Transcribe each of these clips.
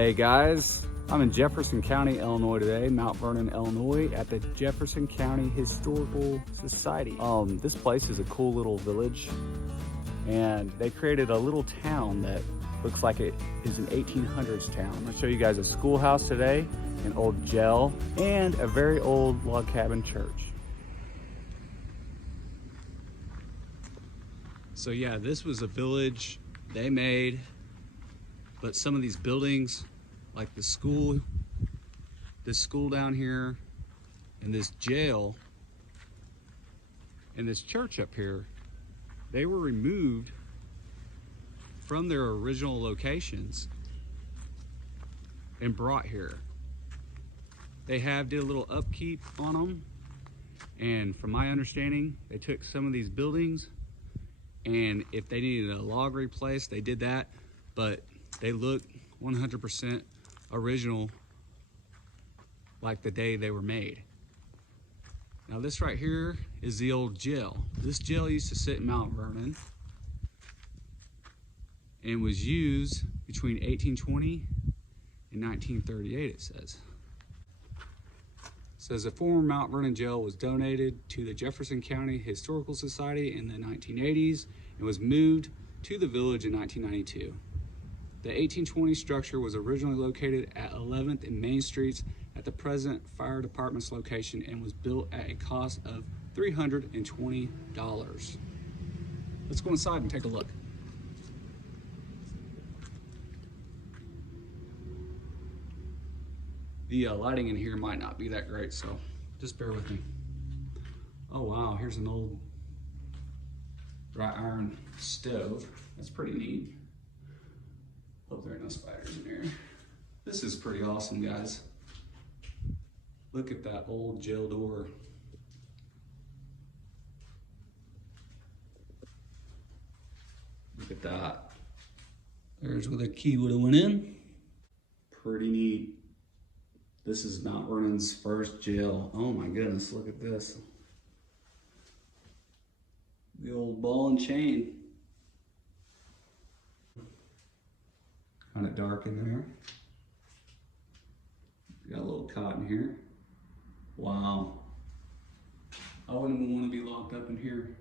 Hey guys, I'm in Jefferson County, Illinois today, Mt.Vernon, Illinois, at the Jefferson County Historical Society. This place is a cool little village, and they created a little town that looks like it is an 1800s town. I'm gonna show you guys a schoolhouse today, an old jail, and a very old log cabin church. So yeah, this was a village they made, but some of these buildings, like this school down here, and this jail, and this church up here, they were removed from their original locations and brought here. They did a little upkeep on them, and from my understanding, they took some of these buildings, and if they needed a log replaced, they did that, but they look 100% original, like the day they were made. Now this right here is the old jail. This jail used to sit in Mt.Vernon and was used between 1820 and 1938, it says. It says the former Mt.Vernon jail was donated to the Jefferson County Historical Society in the 1980s and was moved to the village in 1992. The 1820 structure was originally located at 11th and Main Streets at the present fire department's location and was built at a cost of $320. Let's go inside and take a look. The lighting in here might not be that great, so just bear with me. Oh wow, here's an old wrought iron stove. That's pretty neat. Hope there are no spiders in here. This is pretty awesome, guys. Look at that old jail door. Look at that. There's where the key would have went in. Pretty neat. This is Mt.Vernon's first jail. Oh my goodness, look at this. The old ball and chain. Kind of dark in there. Got a little cot in here. Wow. I wouldn't even want to be locked up in here.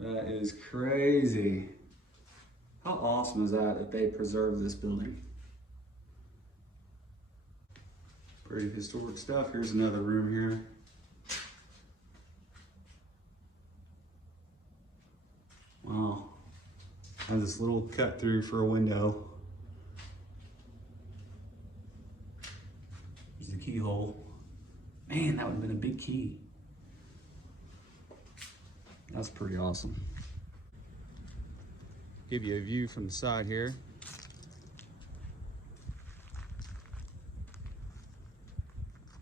That is crazy. How awesome is that they preserved this building? Pretty historic stuff. Here's another room here. Wow. Has this little cut through for a window. There's the keyhole. Man, that would have been a big key. That's pretty awesome. Give you a view from the side here.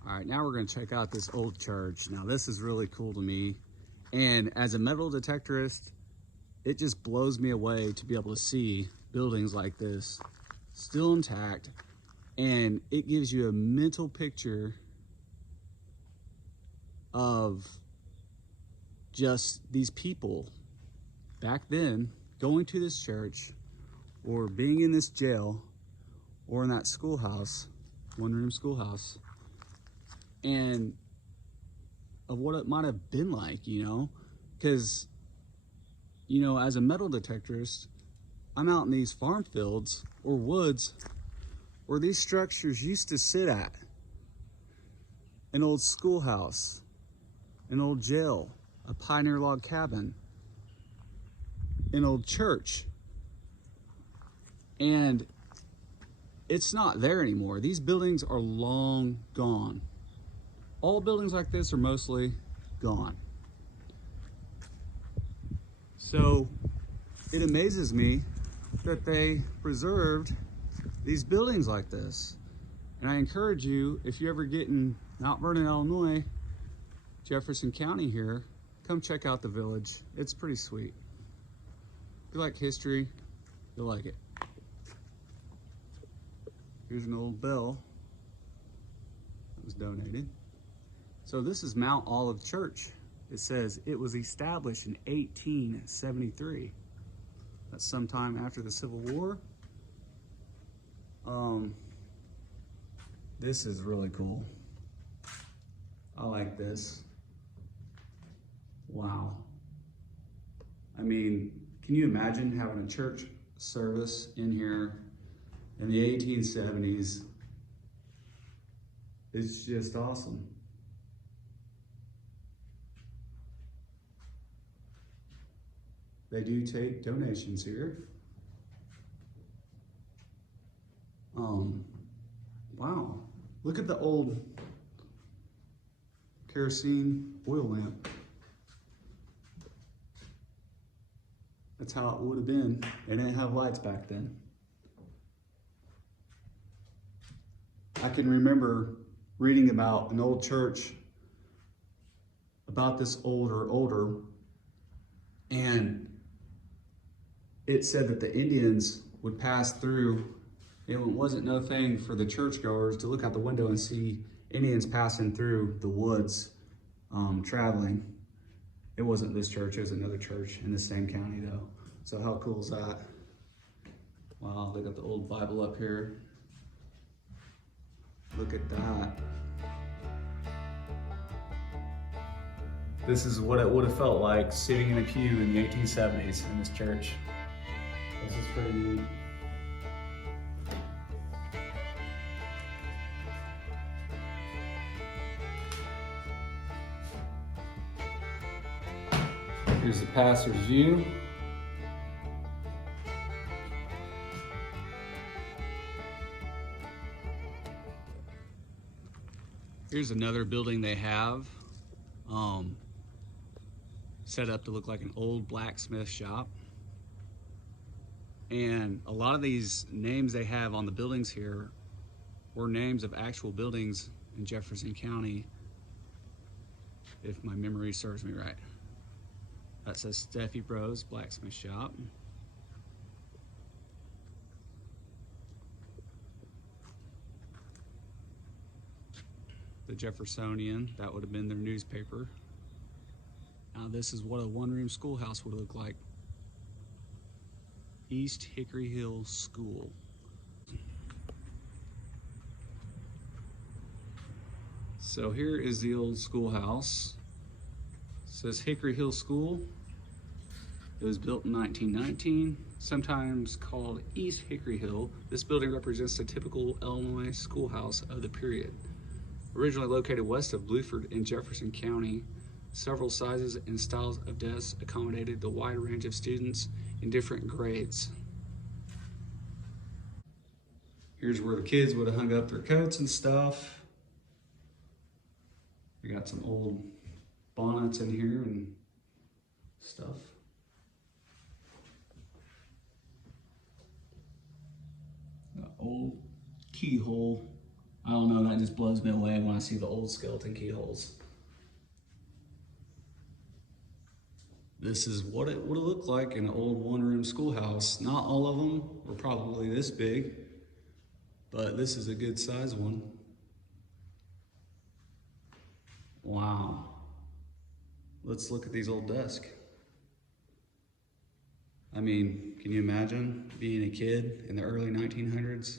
All right, now we're gonna check out this old church. Now this is really cool to me. And as a metal detectorist, it just blows me away to be able to see buildings like this still intact, and it gives you a mental picture of just these people back then going to this church or being in this jail or in that schoolhouse, one-room schoolhouse, and of what it might have been like, you know, because you know, as a metal detectorist, I'm out in these farm fields or woods where these structures used to sit at. An old schoolhouse, an old jail, a pioneer log cabin, an old church. And it's not there anymore. These buildings are long gone. All buildings like this are mostly gone. So it amazes me that they preserved these buildings like this. And I encourage you, if you ever get in Mt.Vernon, Illinois, Jefferson County here, come check out the village. It's pretty sweet. If you like history, you'll like it. Here's an old bell that was donated. So this is Mount Olive Church. It says it was established in 1873. That's sometime after the Civil War. This is really cool. I like this. Wow. I mean, can you imagine having a church service in here in the 1870s? It's just awesome. They do take donations here. Wow, look at the old kerosene oil lamp. That's how it would have been. They didn't have lights back then. I can remember reading about an old church about this older, and it said that the Indians would pass through. It wasn't no thing for the churchgoers to look out the window and see Indians passing through the woods, traveling. It wasn't this church, it was another church in the same county though. So how cool is that? Wow, they got the old Bible up here. Look at that. This is what it would have felt like sitting in a pew in the 1870s in this church. This is pretty neat. Here's the pastor's view. Here's another building they have, set up to look like an old blacksmith shop. And a lot of these names they have on the buildings here were names of actual buildings in Jefferson County, if my memory serves me right. That says Steffi Bros Blacksmith Shop. The Jeffersonian, that would have been their newspaper. Now this is what a one-room schoolhouse would look like. East Hickory Hill School. So here is the old schoolhouse. It says Hickory Hill School. It was built in 1919, sometimes called East Hickory Hill. This building represents the typical Illinois schoolhouse of the period. Originally located west of Blueford in Jefferson County, several sizes and styles of desks accommodated the wide range of students in different grades. Here's where the kids would have hung up their coats and stuff. We got some old bonnets in here and stuff. The old keyhole. I don't know, that just blows me away when I see the old skeleton keyholes. This is what it would have looked like in an old one-room schoolhouse. Not all of them were probably this big, but this is a good size one. Wow. Let's look at these old desks. I mean, can you imagine being a kid in the early 1900s?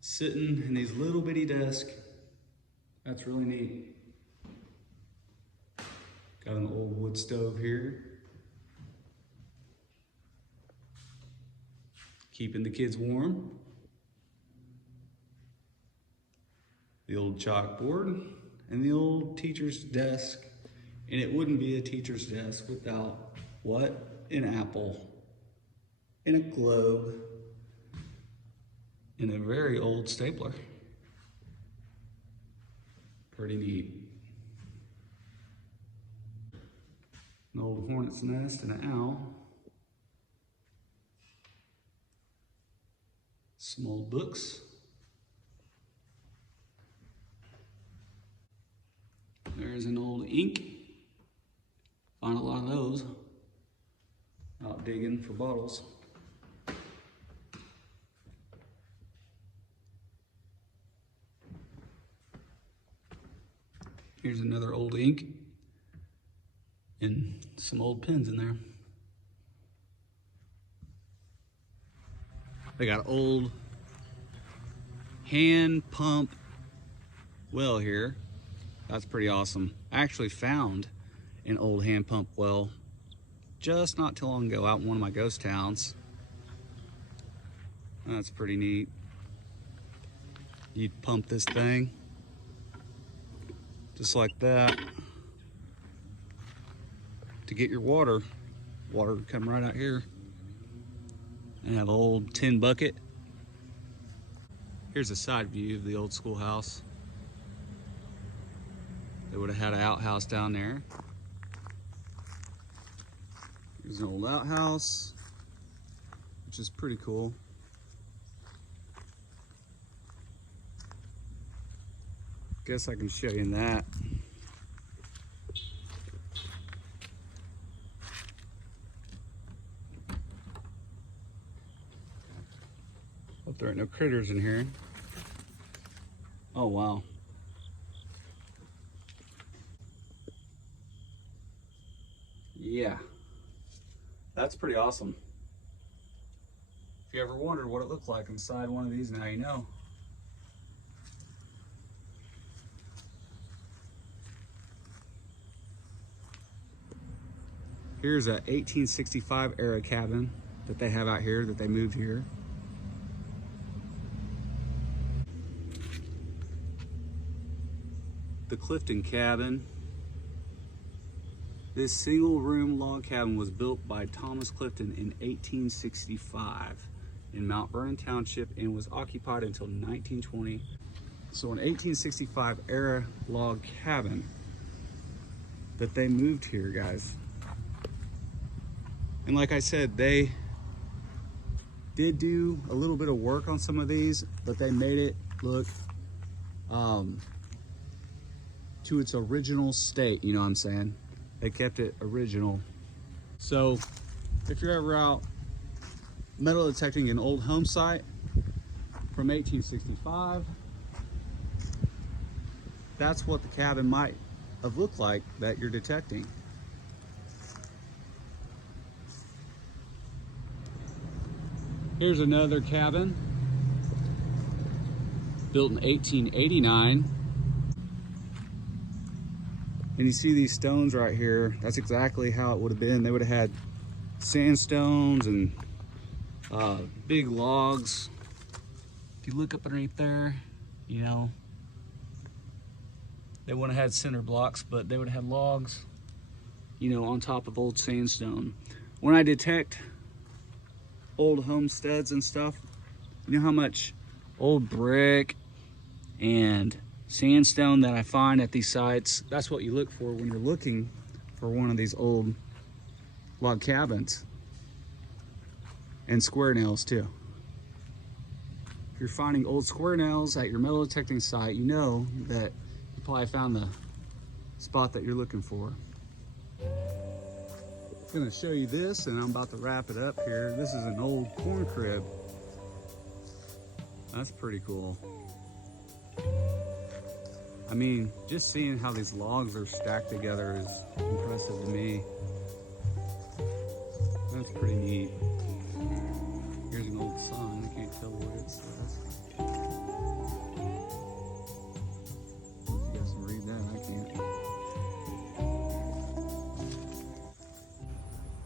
Sitting in these little bitty desks. That's really neat. Got an old wood stove here. Keeping the kids warm. The old chalkboard and the old teacher's desk. And it wouldn't be a teacher's desk without what? An apple and a globe and a very old stapler. Pretty neat. An old hornet's nest and an owl. Some old books. There's an old ink. Find a lot of those out digging for bottles. Here's another old ink And some old pins in there. They got old hand pump well here. That's pretty awesome. I actually found an old hand pump well just not too long ago out in one of my ghost towns. That's pretty neat. You'd pump this thing just like that to get your water. Water would come right out here. And have an old tin bucket. Here's a side view of the old schoolhouse. They would have had an outhouse down there. Here's an old outhouse, which is pretty cool. Guess I can show you that. Hope there ain't no critters in here. Oh wow. Yeah, that's pretty awesome. If you ever wondered what it looked like inside one of these, now you know. Here's a 1865 era cabin that they have out here, that they moved here. The Clifton Cabin. This single room log cabin was built by Thomas Clifton in 1865 in Mt.Vernon Township and was occupied until 1920. So an 1865 era log cabin that they moved here, guys. And like I said, they did do a little bit of work on some of these, but they made it look to its original state, you know what I'm saying? They kept it original. So if you're ever out metal detecting an old home site from 1865, that's what the cabin might have looked like that you're detecting. Here's another cabin built in 1889. And you see these stones right here, that's exactly how it would have been. They would have had sandstones and big logs. If you look up underneath there, you know, they wouldn't have had cinder blocks, but they would have had logs, you know, on top of old sandstone. When I detect old homesteads and stuff, you know how much old brick and sandstone that I find at these sites? That's what you look for when you're looking for one of these old log cabins. And square nails too. If you're finding old square nails at your metal detecting site, you know that you probably found the spot that you're looking for. I'm gonna show you this and I'm about to wrap it up here. This is an old corn crib. That's pretty cool. I mean, just seeing how these logs are stacked together is impressive to me. That's pretty neat. Here's an old sign. I can't tell what it says. You guys can read that. I can't.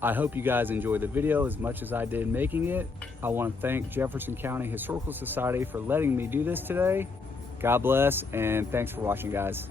I hope you guys enjoyed the video as much as I did making it. I want to thank Jefferson County Historical Society for letting me do this today. God bless, and thanks for watching, guys.